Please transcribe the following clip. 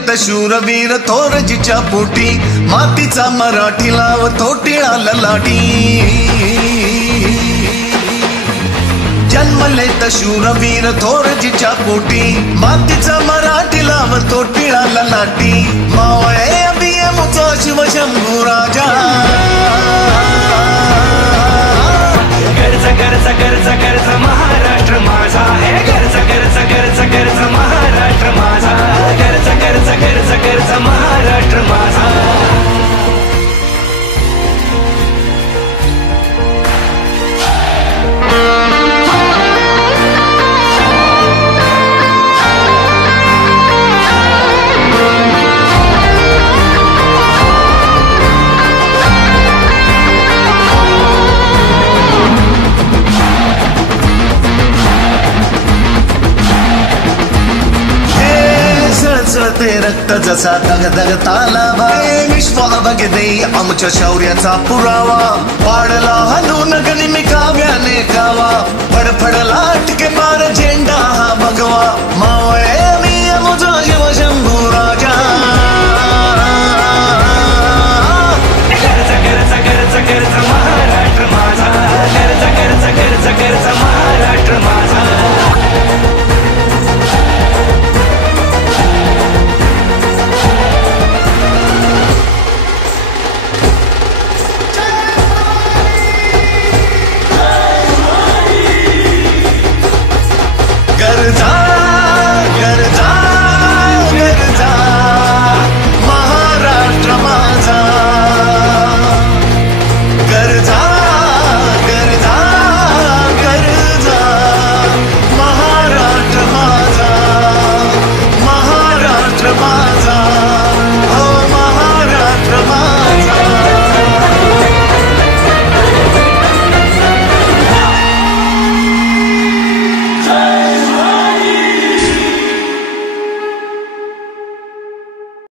जन्मलेत शूरवीर थोरजीच्या पोटी, मातीचा मराठी लावतो टिळा ललाटी. जन्मलेत शूरवीर थोरजीच्या पोटी, मातीचा मराठी लावतो टिळा ललाटी. मावळे अभियमुचा शिवशंभू राजा, गर्ज गर्ज गर्ज गर्ज महाराष्ट्र माझा, हे गर्ज गर्ज गर्ज गर्ज महाराष्ट्र माझा, गर्ज गर्ज गर्ज गर्ज महाराष्ट्र माझा. ते रक्त जसा दगदग तालावा, विश्व बघते आमच्या शौर्याचा पुरावा. पाडला हनून गनिमी काव्याने गावा, फडफडला टिके पार झेंडा हा भगवा. मावळे मी मुज